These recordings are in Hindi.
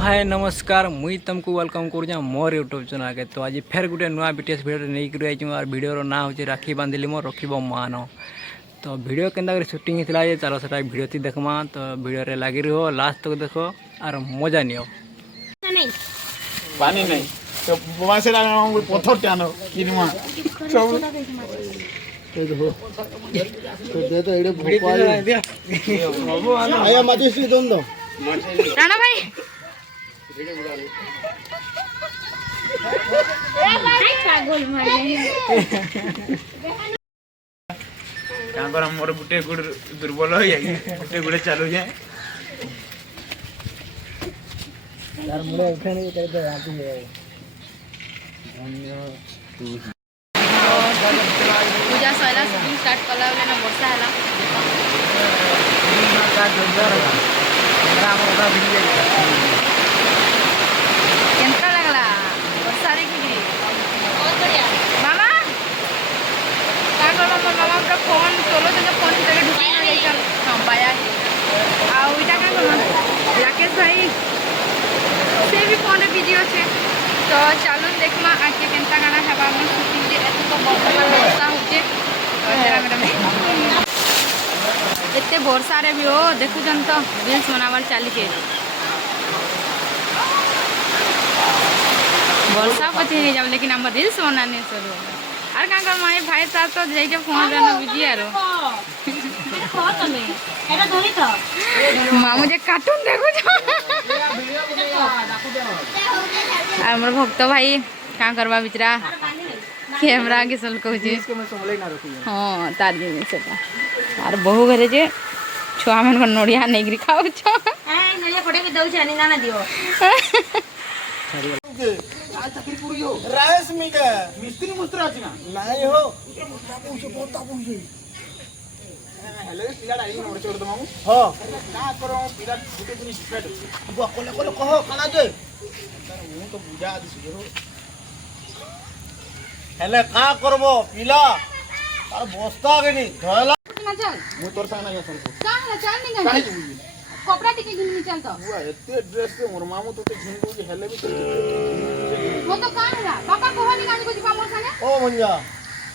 हाय नमस्कार मुई तुमको वेलकम करूँ मोर यूट्यूब चैनल के। तो आज फेर गोटे नुआ बीटीएस भिडियो नहीं आई भिडियोर ना हूँ राखी बांधिली मोर रखिब मान। तो भिडियो केन्ता शूटिंग होता है चलो से भिडियो थी देखमा। तो भिडियो रे लगी रहो लास्ट तक देखो और मजा नियो। पानी नहीं तो बमासे लागो पत्थर टानो किनमा सब तो दे तो एडे भोपाल आया माचिस की दोन दो राणा भाई पागल मारे कहां पर हमर गुटे गुड़ दुर्बल हो जाई गुटे गुड़े चालू जाए यार मुड़े उठने के तो आती है पूजा सैला शूटिंग स्टार्ट कला बेले ना वर्षा हैला केंता लागला वर्षा रे की बहुत बढ़िया मामा का कर मामा का फोन चलो तो फोन से ढुकी ना जाई चल हम पाया आ ओइटा का कर राकेश भाई से भी फोन रे बिजी अछि। तो चलो देखमा आके केंता गाना हेबा हम शूटिंग जे एत तो वर्तमान वर्षा होचे तो तेरा मैडम एते वर्षा रे भी हो देखु जन तो रील्स बनावर चाली के वर्षा पति नहीं जाब लेकिन हम रील्स बनाने शुरू और का कर माई भाई साथ तो जाई के फोन देना बिजी आरो खो तमे एटा धरी तो मामू जे कार्टून देखु छ हमर भक्त भाई का करबा बिचरा कैमरा के सल कहू छी इसको मैं संभले ना रखी हां तार दिन सेटा आर बहु घरे जे छुआ मन नड़िया नेगरी खाउ छ ए नड़िया फोड़े के दउ छानी ना दियो आज तकरी पुरियो रायस मी के मिस्त्री मुस्त्री अछि ना नाही हो बहुत तापूसे हेलो पिला डाई मोर छोड़ दमाऊ हां का करो पिला गुटे दिन स्ट्रेट बो कोले कोले कहो खाना जे मु तो बुझा आदि सुजरो हेले का करबो पिला तार बस्ता के नी धयला ना चल मु तोर संग ना सुन का ना चल नहीं काहे गई जुई कपड़ा टिके घिन चल तो बुआ एते ड्रेस के मोर मामू तो झिन दो जे हेले भी वो तो का हला पापा कोहो नि गानी को जीवा मोर संगे ओ भैया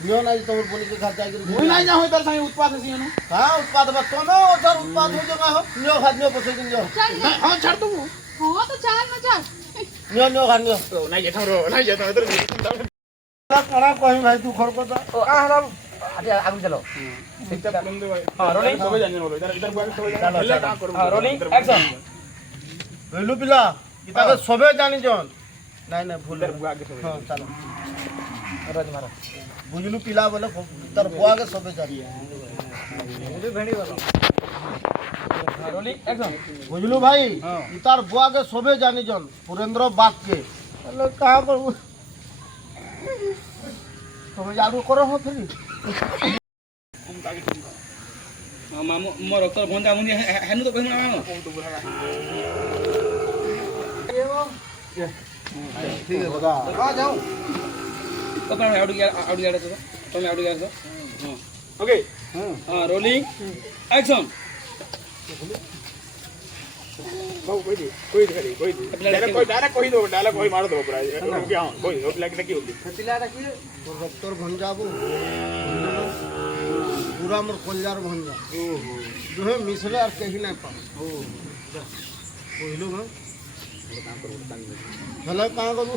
नियो ना तोर बोली के खाता के मुई नाही जा होय तार संग उत्पाद से नु हां उत्पाद बस तो नो उधर उत्पाद हो जगह हो नियो खानियो पसे दिन जो हां छाड़ दू हां तो चल ना चल नियो खानियो तो नाही जेठा रो नाही जेठा इधर कड़ा कहि भाई तू खरपता आ हरा आगे आगु चलो ठीक से बोल दे भाई हां रोलिंग सब जाने बोलो इधर बुआ सब जाने हेले का करू हां रोलिंग एक्शन हेलो पिला इता के सबे जानि जन नहीं नहीं भूल बुआ के सब हां चलो रज मारा बुझलु पिला बोले तर बुआ के सबे जानि मुझे भेड़ी वाला हां रोलिंग एक्शन बुझलु भाई इतार बुआ के सबे जानि जन पुरेंद्र बाग के हेलो का करू तुम जादू करो हो फिर मामू मोर रक्त भंजा मुंडी हेनु तो कहना मामू ठीक है बता आ जाओ कपड़ा आउट गया तो तुम आउट गया तो हां ओके हां रोलिंग एक्शन कोई डायरेक्ट कोई मार दो पूरा क्या कोई लग की होगी खतिला रखी डॉक्टर भंजाबू पूरा मोर कल्यार भंजा जो है मिसले और कहीं नहीं पा कोइलो ना हेलो कहां करू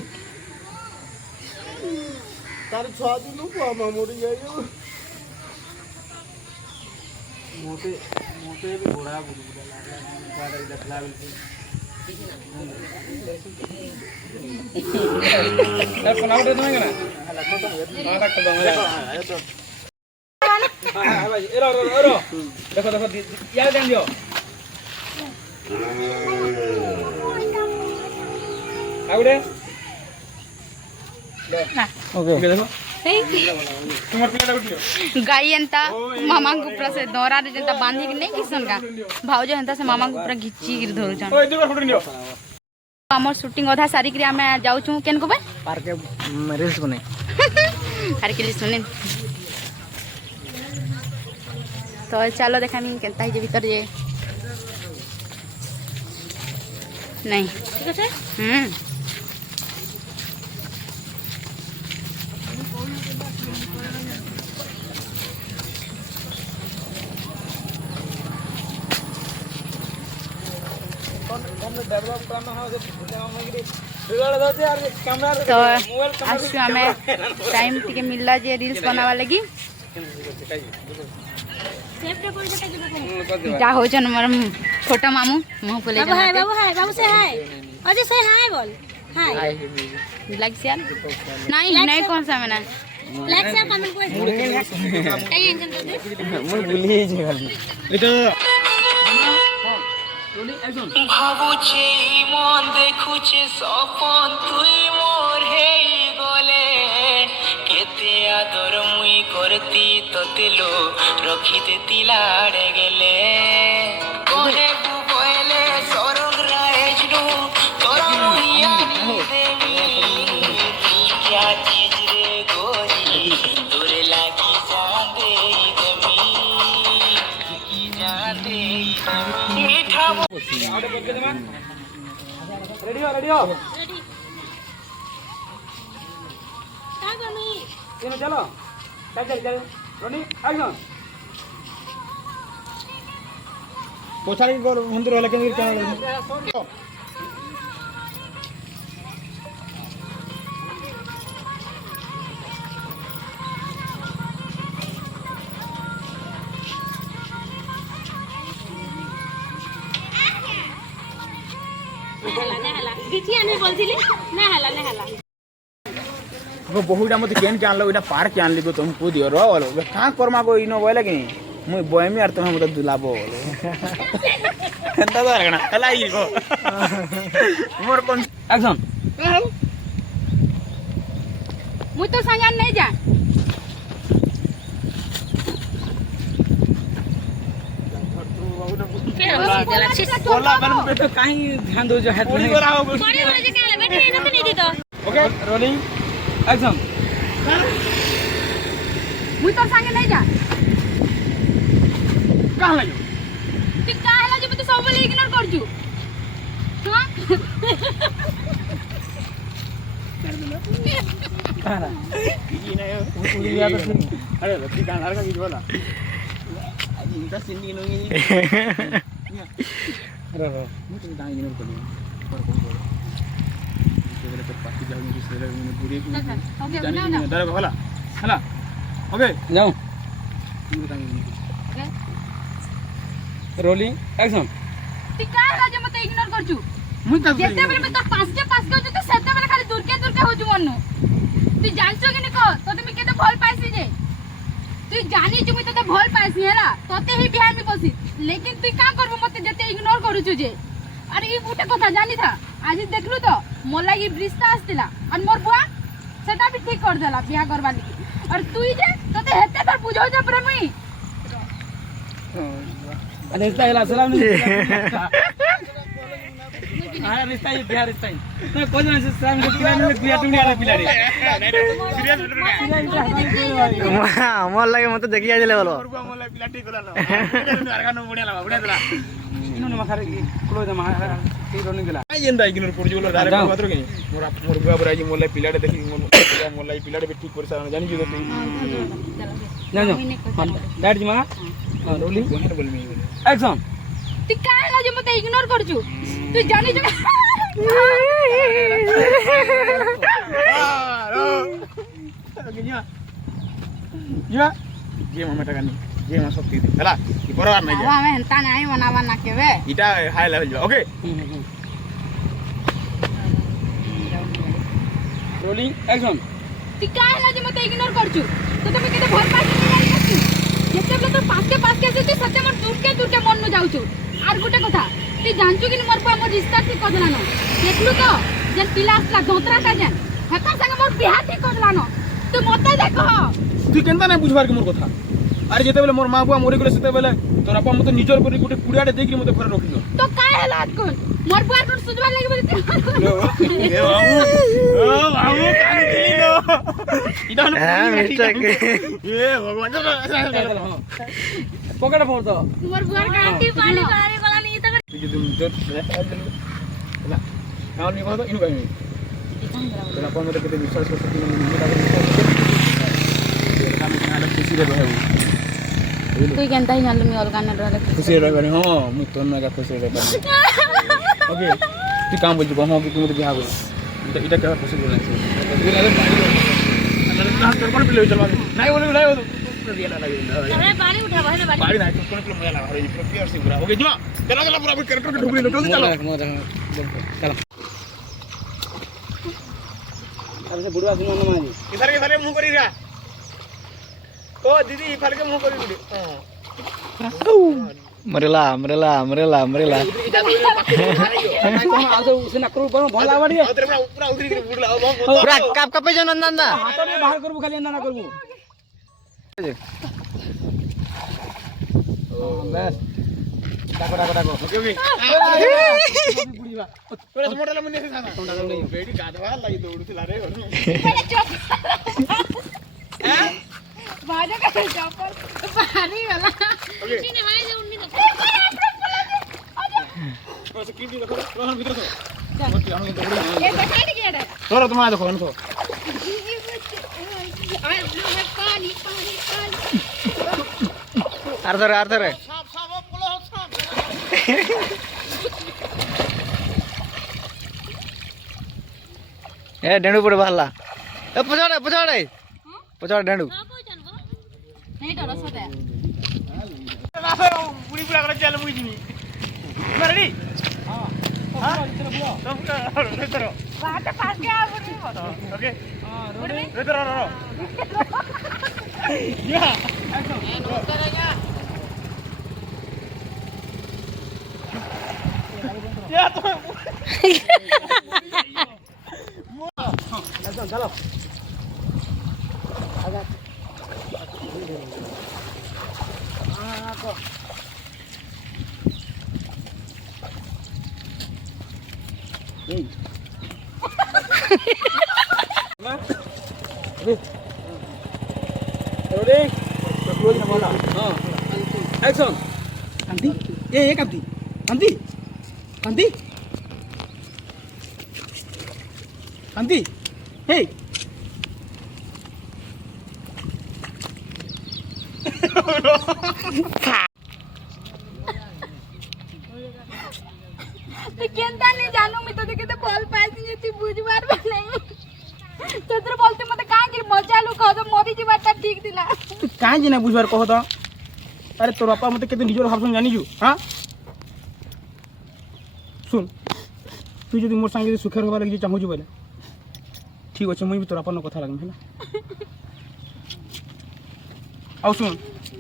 तार छुआ दिनु को मामूरी जाइयो मोटे मोटे भी घोड़ा बुला गाड़ी देखला यार फोन आउट दे ना हां काट दो हां भाई एरो देखो यार ध्यान दियो आउडे ओके देखो तुम्हार पिला उठियो गाई एंता मामा को ऊपर से दौरा रे जंता बांधी के नहीं किसन का भाउज एंता से मामा को ऊपर घिची गिर धरु छन ओए इधर फोटो नियो हमर शूटिंग अधा सारी के हम जाउ छु केन को बे पार्क के रील्स बने हर के लिए सुने तो चलो देखा केनता ही भीतर ये नहीं ঠিক আছে तो आज आम टाइम टी मिलला जे रील्स बनावा लगी সেভটা করে যেটা কি जा हो मोर छोटा मामू मुंह को ले বাবু হাই বাবু হাই বাবू से हाय अजय से हाय बोल हाय लाइक शेयर नहीं नहीं कौन सा मैंने लाइक से कमेंट করে এই ইনকাম দে মই ভুলি যাই খালি এটা ভাবুছি মন দেখুছি সপন তুই মোর হেই গলে কেতে আদর মুই করতি তোতে লো রখিতে তিলাড়ে গেলে কোহে বু বলে সরগ রাইজনু তোর মহিয়া নি দেবী তুই क्या चीज रे गोरी তোরে লাগি যাবে দেবী কি যাবে মিঠা रेडी हो रेडी हो काय कमी चलो चलो चल चल रोनी एक्शन पोछाड़ी को मंदिर वाला के चैनल नेहाला दिठी आने बोलथिली नेहाला नेहाला बहुटा मत केन के आनलो इटा पार्क के आनली को तुमको दियो रो बोलो का करमा को इनो बोले कि मुई बयमी आर तुम मत दुलाबो बोलो एंता तो रगना हला ई को मोर कोन एक्शन मुझ तो संग नहीं जा बोला बन बेटा काहे ध्यान दो जो है पूरी करा हो बड़े हो जे काले बेटे इनो तो नहीं दी तो ओके रोलिंग एक्शन मुझ तो संग नहीं जा कहां लगे तू काहे ला जे मते सब बोले इग्नोर कर जू हां ई नहीं पूरी याद थी अरे लती कान लड़का की बोला आज इनका सिंधी नो ये अरे मुझे दाई इग्नोर कर पर कोई बोलो तो तो पार्टी जाओ मुझे से मैंने पूरी ओके जाने ना की ना नहीं डर होला हला ओके जाओ मुझे दाई ओके रोलिंग एक्शन तू काहे ला जे मते इग्नोर कर जू मुझे तब जेते बेले मैं तो पास के जो सेते बेले खाली दूर के हो जू मन्नु तू जानछो कि नहीं को तोते मी केते भल पाइसी जे तू जानी छु मी तोते भल पाइसी हैला तोते ही बिहार में बसी लेकिन तू का करबो मते जेते इग्नोर करू छु जे अरे ई गुटे कथा जानी था आज देखलु तो मोर लागी रिश्ता आस्तिला और मोर बुआ सेटा भी ठीक कर देला बियाह करबा लगी और तू जे तोते हेते पर बुझो जे पर मुई अरे रिश्ता हिला सलाम नहीं हाँ रिश्ता ही बिहार रिश्ता ही तो कोई ना सलाम के पिला में बिया टुंडी वाला पिला रे আমার লাগে মতো দেখি আইলে বলো मोला पिला ठीक होला लो अरगा नो बुढ़िया ला बुढ़िया दला इन्होंने मखारे क्लोज मा ठीक रोने गेला आई जेंदा इग्नोर कर जोलो डायरेक्ट मात्र के मोर बुआ बराई मोला पिलाडे देखि मोला पिलाडे भी ठीक कर सा जानी जो तू जा जा डैड जी मा रोलिंग कोने बोल मी एक्शन तू काहे ला जे मते इग्नोर कर जू तू जानी छु या जे मम्मा टका नहीं जे मा शक्ति दे हला ई परवार नहीं अब हमें हंता नहीं बनावा ना केवे इटा हाई लेवल जा ओके रोलिंग एक्शन तू काहे ला जे मते इग्नोर कर जू तो तुम केते भल पाइसी नहीं जानी जेते बेले तो पास के से तू सत्य मोर दूर के मन न जाऊ छु आर गुटे कथा तू जानछु कि मोर पा मोर रिश्ता ठीक कर देलानो देखलु तो जे पिलास ला दोतरा का जे हेकर संग मोर बियाह ठीक कर देलानो तू मते देखो तू केनता नहीं बुझबार के मोर कथा अरे जेते बेले मोर मां बुआ मोरी गेले सेते बेले तोर आपा मते निजर करी गुटे कुड़ियाडे देख मते घर रखिलो तो काहे हालात कोन मोर बुआ कोन सुजवा लागि बोलते ए बाबू कान दिली लो इटा हां मिस्टेक ए भगवान पकड़ फोड़ दो मोर बुआ का आंटी पानी बारी वाला नहीं तो तुझे तुम जो ହେଲା ଆଉ ନି କହ ଇନୁ କାଇଁ ତେरा कोन मते केते विश्वास कर सकती नहीं काम खाना खुशी रे रहबो তুই কেনতা হি জানলু মি অলগা না রলে खुशी रे रहबनी हां मु तोन ना खुशी रे रहबनी ओके तू काम बोल को हां कि तू मते बियाह कर इटा क्या खुशी बोलना है दिन अरे पानी ना कर कोन पिले चलवा नहीं बोल दिया ना लगे अरे पानी उठावा है ना पानी नहीं तो कोन पिले मजा लगा रे प्योर से पूरा ओके जमा चला पूरा कर ढुकली लो जल्दी चलो चलो अब से बुढ़वा सुनो ना माजी इधर के सारे मुंह करी रा ओ दीदी इधर के मुंह करी बुढ़ी हां मरेला मरेला मरेला मरेला कौन आसे उसे नकरू पर भला बाड़ी पूरा उधरी के बुढ़ला पूरा काप कापे जो नंदा हाथ में बाहर करबो खाली ना करबो बस डाको ओके ओके बुढ़ीवा पूरा मोटला मुन्ने से खाना बेटी गाधवा लगी दौड़ुतिला रे हैं बाजा का चप्पल पानी वाला ने मारे दे उन्नी बस की देखो रोहन भीतर तो ये बैठा गया रे तोरा तुम्हारा देखो इनको पानी पानी पानी आर्धर आर्धर साफ साफ बोलो साफ ए डेंडू पड़े बाहला ए पछाड़े डेंडू नहीं डरो सोते बुढ़ी पूरा कर चल मुई जिनी रेडी हां हां तो पूरा बात पास के आ बुढ़ी ओके हां रेडी रो या या तो चलो रेडी तो क्लोज ना बोला हां एक्शन कांती ए कांती कांती कांती कांती हे तू केनता नहीं जानू मी तो देखे तो बॉल पाइसी जे तू बुझबार नहीं चतुर बोलते मते का कि मजा लु कह दो मोरी जीवाटा ठीक दिला काहे जिना बुझबार कह तो अरे तोर बापा मते केते निजर भाबसन जानि जु हां सुन तू जदी मोर संगे सुखर होबार लागि चाहू छु बोले ठीक अछि मुई भी तोर अपन कथा लागम हैला आउ सुन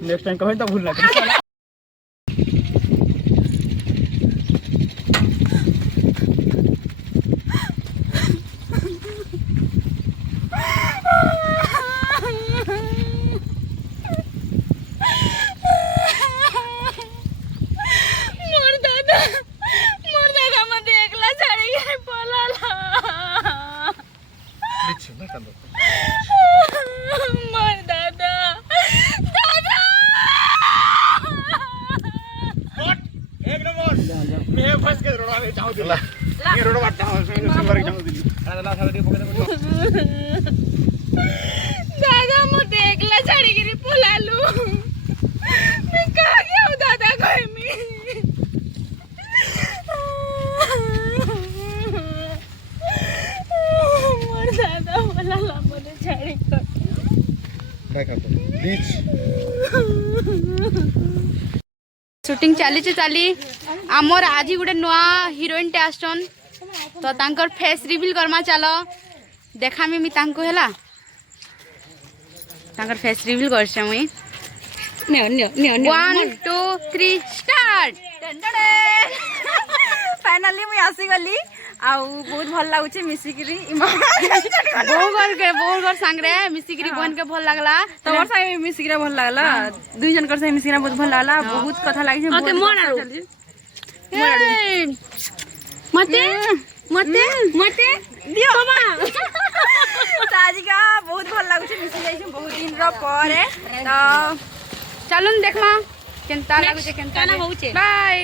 नेक्स्ट टाइम कहै त भूल ना कर मोर दादा मते एकला छाड़ी के पलाला मोर दादा एक नंबर मैं फंस के रोड़ा में चाहू दिला ये रोड़ा बात चाहू संबर चाहू दिली दादा सारे पकड़ दादा मते एकला छाड़ी के पलालू मैं कहा गया हूं दादा को मैं मोर दादा पलाला मते छाड़ी कर काय करतो बीच शूटिंग चली आमर आज गोटे नुआ हिरोइन टे आसन तो तांकर फेस रिवील करमा चलो देखामी मी तांको हैला तांकर फेस रिवील करछे मुई 1 2 3 स्टार्ट फाइनली मुई आसी गली आउ बहुत भल लागुचे मिसिकिरी बहुत घर संगरे मिसिकिरी बन के भल लागला तोर संगे मिसिकिरी भल लागला दुई जन कर संगे मिसिकिरी बहुत भल लागला बहुत कथा लागिছে ओके मोर आरो मते मते मते दियो मामा आज का बहुत भल लागुचे मिसि जाइछे बहुत दिन रो परे तो चलुन देखमा केनता लागुचे केनता ना होउचे बाय।